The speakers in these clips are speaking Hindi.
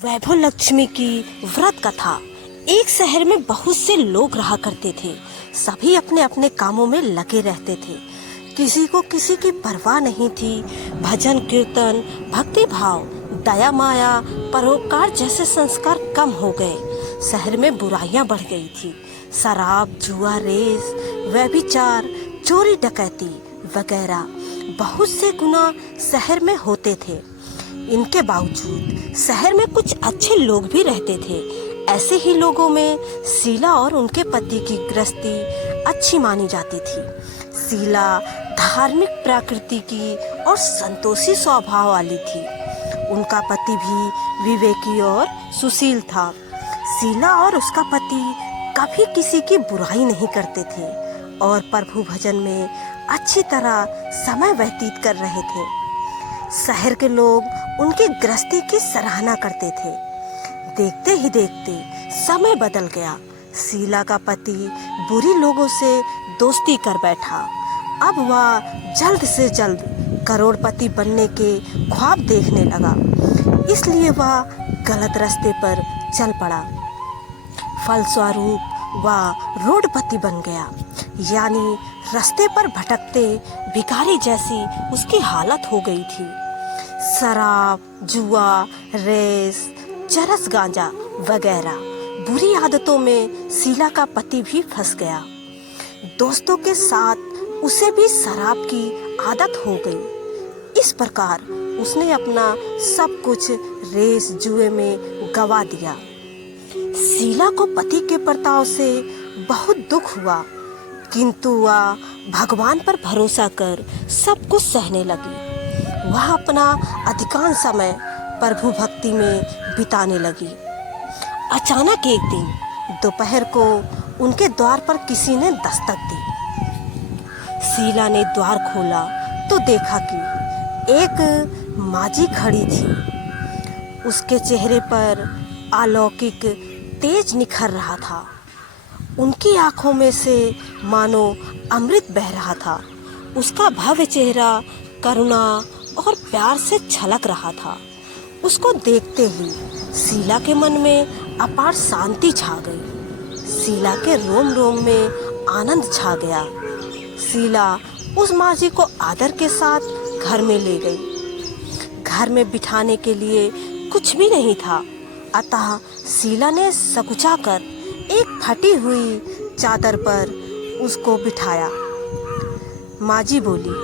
वैभव लक्ष्मी की व्रत कथा। एक शहर में बहुत से लोग रहा करते थे। सभी अपने अपने कामों में लगे रहते थे। किसी को किसी की परवाह नहीं थी। भजन कीर्तन, भक्ति भाव, दया माया, परोपकार जैसे संस्कार कम हो गए। शहर में बुराइयां बढ़ गई थी। शराब, जुआ, रेस, व्यभिचार, चोरी डकैती वगैरह बहुत से गुनाह शहर में होते थे। इनके बावजूद शहर में कुछ अच्छे लोग भी रहते थे। ऐसे ही लोगों में शीला और उनके पति की गृहस्थी अच्छी मानी जाती थी। शीला धार्मिक प्रकृति की और संतोषी स्वभाव वाली थी। उनका पति भी विवेकी और सुशील था। शीला और उसका पति कभी किसी की बुराई नहीं करते थे और प्रभु भजन में अच्छी तरह समय व्यतीत कर रहे थे। शहर के लोग उनकी गृहस्थी की सराहना करते थे। देखते ही देखते समय बदल गया। शीला का पति बुरी लोगों से दोस्ती कर बैठा। अब वह जल्द से जल्द करोड़पति बनने के ख्वाब देखने लगा। इसलिए वह गलत रास्ते पर चल पड़ा। फलस्वरूप वह रोडपति बन गया, यानी रास्ते पर भटकते भिखारी जैसी उसकी हालत हो गई थी। शराब, जुआ, रेस, चरस गांजा वगैरह बुरी आदतों में शीला का पति भी फंस गया। दोस्तों के साथ उसे भी शराब की आदत हो गई। इस प्रकार उसने अपना सब कुछ रेस जुए में गवा दिया। शीला को पति के बर्ताव से बहुत दुख हुआ, किंतु वह भगवान पर भरोसा कर सब कुछ सहने लगी। वह अपना अधिकांश समय प्रभु भक्ति में बिताने लगी। अचानक एक दिन दोपहर को उनके द्वार पर किसी ने दस्तक दी। शीला ने द्वार खोला तो देखा कि एक माजी खड़ी थी। उसके चेहरे पर अलौकिक तेज निखर रहा था। उनकी आंखों में से मानो अमृत बह रहा था। उसका भव्य चेहरा करुणा और प्यार से छलक रहा था। उसको देखते ही शीला के मन में अपार शांति छा गई। शीला के रोम रोम में आनंद छा गया। शीला उस माजी को आदर के साथ घर में ले गई। घर में बिठाने के लिए कुछ भी नहीं था, अतः शीला ने सकुचा कर एक फटी हुई चादर पर उसको बिठाया। माजी बोली,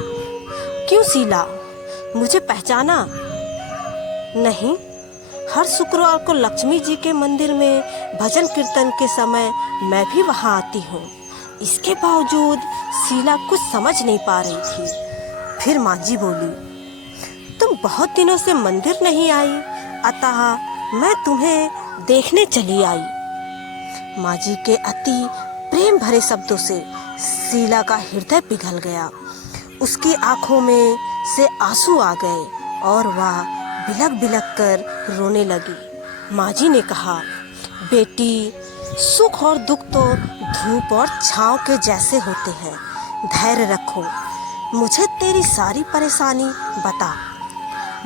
क्यों शीला, मुझे पहचाना नहीं? हर शुक्रवार को लक्ष्मी जी के मंदिर में भजन कीर्तन के समय मैं भी वहां आती हूँ। इसके बावजूद शीला कुछ समझ नहीं पा रही थी। फिर माजी बोली, तुम बहुत दिनों से मंदिर नहीं आई, अतः मैं तुम्हें देखने चली आई। माजी के अति प्रेम भरे शब्दों से शीला का हृदय पिघल गया। उसकी आंखों में से आंसू आ गए और वह बिलक बिलक कर रोने लगी। माजी ने कहा, बेटी, सुख और दुख तो धूप और छांव के जैसे होते हैं। धैर्य रखो, मुझे तेरी सारी परेशानी बता।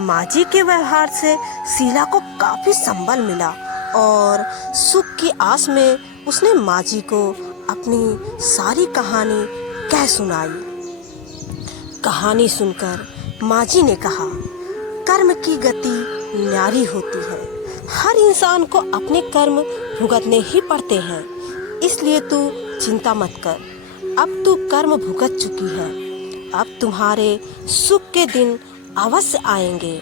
माजी के व्यवहार से शीला को काफी संबल मिला और सुख की आस में उसने माजी को अपनी सारी कहानी कह सुनाई। कहानी सुनकर माजी ने कहा, कर्म की गति न्यारी होती है। हर इंसान को अपने कर्म भुगतने ही पड़ते हैं। इसलिए तू चिंता मत कर। अब तू कर्म भुगत चुकी है। अब तुम्हारे सुख के दिन अवश्य आएंगे।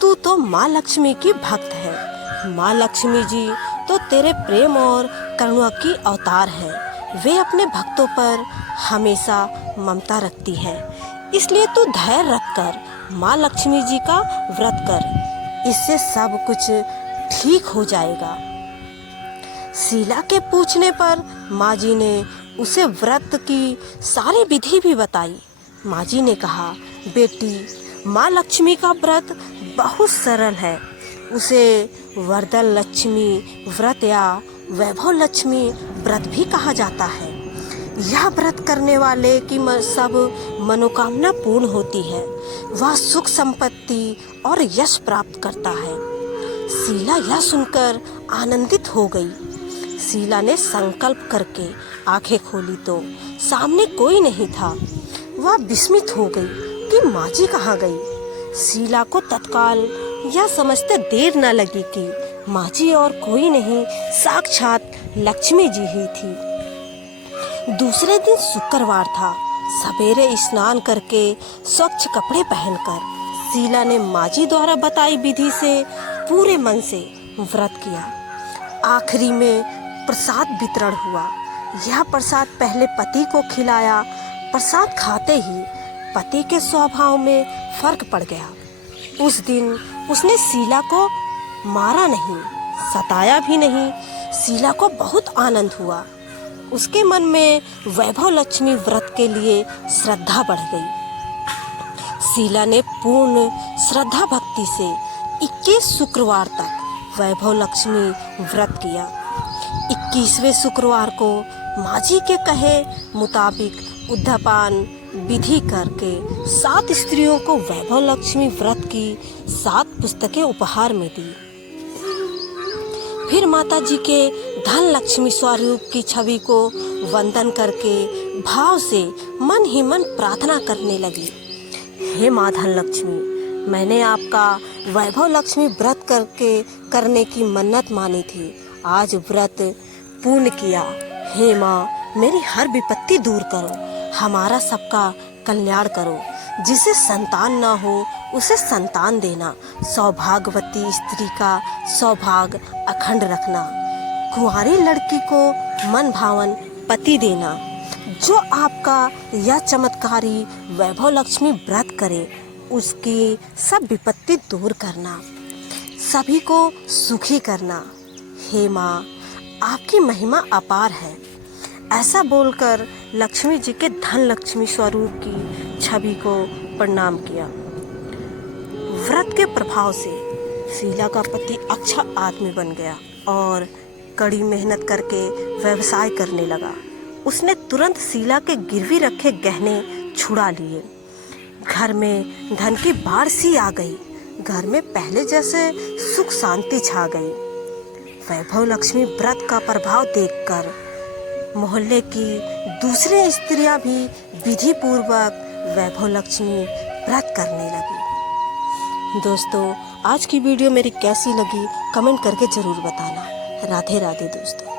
तू तो माँ लक्ष्मी की भक्त है। माँ लक्ष्मी जी तो तेरे प्रेम और करुणा की अवतार है। वे अपने भक्तों पर हमेशा ममता रखती है। इसलिए तू धैर्य रखकर माँ लक्ष्मी जी का व्रत कर। इससे सब कुछ ठीक हो जाएगा। शीला के पूछने पर माँ जी ने उसे व्रत की सारी विधि भी बताई। माँ जी ने कहा, बेटी, माँ लक्ष्मी का व्रत बहुत सरल है। उसे वरदल लक्ष्मी व्रत या वैभव लक्ष्मी व्रत भी कहा जाता है। यह व्रत करने वाले की सब मनोकामना पूर्ण होती है। वह सुख संपत्ति और यश प्राप्त करता है। शीला यह सुनकर आनंदित हो गई। शीला ने संकल्प करके आंखें खोली तो सामने कोई नहीं था। वह विस्मित हो गई कि माँ जी कहाँ गई। शीला को तत्काल यह समझते देर न लगी कि माँ जी और कोई नहीं, साक्षात लक्ष्मी जी ही थी। दूसरे दिन शुक्रवार था। सवेरे स्नान करके स्वच्छ कपड़े पहनकर शीला ने माँ जी द्वारा बताई विधि से पूरे मन से व्रत किया। आखिरी में प्रसाद वितरण हुआ। यह प्रसाद पहले पति को खिलाया। प्रसाद खाते ही पति के स्वभाव में फर्क पड़ गया। उस दिन उसने शीला को मारा नहीं, सताया भी नहीं। शीला को बहुत आनंद हुआ। उसके मन में वैभव लक्ष्मी व्रत के लिए श्रद्धा बढ़ गई। शीला ने पूर्ण श्रद्धा भक्ति से 21 शुक्रवार तक वैभव लक्ष्मी व्रत किया। 21वें शुक्रवार को माँ जी के कहे मुताबिक उद्यापान विधि करके 7 स्त्रियों को वैभव लक्ष्मी व्रत की 7 पुस्तकें उपहार में दी। फिर माता जी के धन लक्ष्मी स्वरूप की छवि को वंदन करके भाव से मन ही मन प्रार्थना करने लगी। हे माँ धन लक्ष्मी, मैंने आपका वैभव लक्ष्मी व्रत करने की मन्नत मानी थी। आज व्रत पूर्ण किया। हे माँ, मेरी हर विपत्ति दूर करो, हमारा सबका कल्याण करो। जिसे संतान न हो उसे संतान देना, सौभाग्यवती स्त्री का सौभाग्य अखंड रखना, कुंवारी लड़की को मन भावन पति देना। जो आपका यह चमत्कारी वैभव लक्ष्मी व्रत करे उसकी सब विपत्ति दूर करना, सभी को सुखी करना। हे माँ, आपकी महिमा अपार है। ऐसा बोलकर लक्ष्मी जी के धन लक्ष्मी स्वरूप की छवि को प्रणाम किया। व्रत के प्रभाव से शीला का पति अच्छा आदमी बन गया और कड़ी मेहनत करके व्यवसाय करने लगा। उसने तुरंत शीला के गिरवी रखे गहने छुड़ा लिए। घर में धन की बाढ़ सी आ गई। घर में पहले जैसे सुख शांति छा गई। वैभव लक्ष्मी व्रत का प्रभाव देखकर मोहल्ले की दूसरी स्त्रियां भी विधि पूर्वक वैभव लक्ष्मी व्रत करने लगी। दोस्तों, आज की वीडियो मेरी कैसी लगी कमेंट करके ज़रूर बताना। राधे राधे दोस्तों।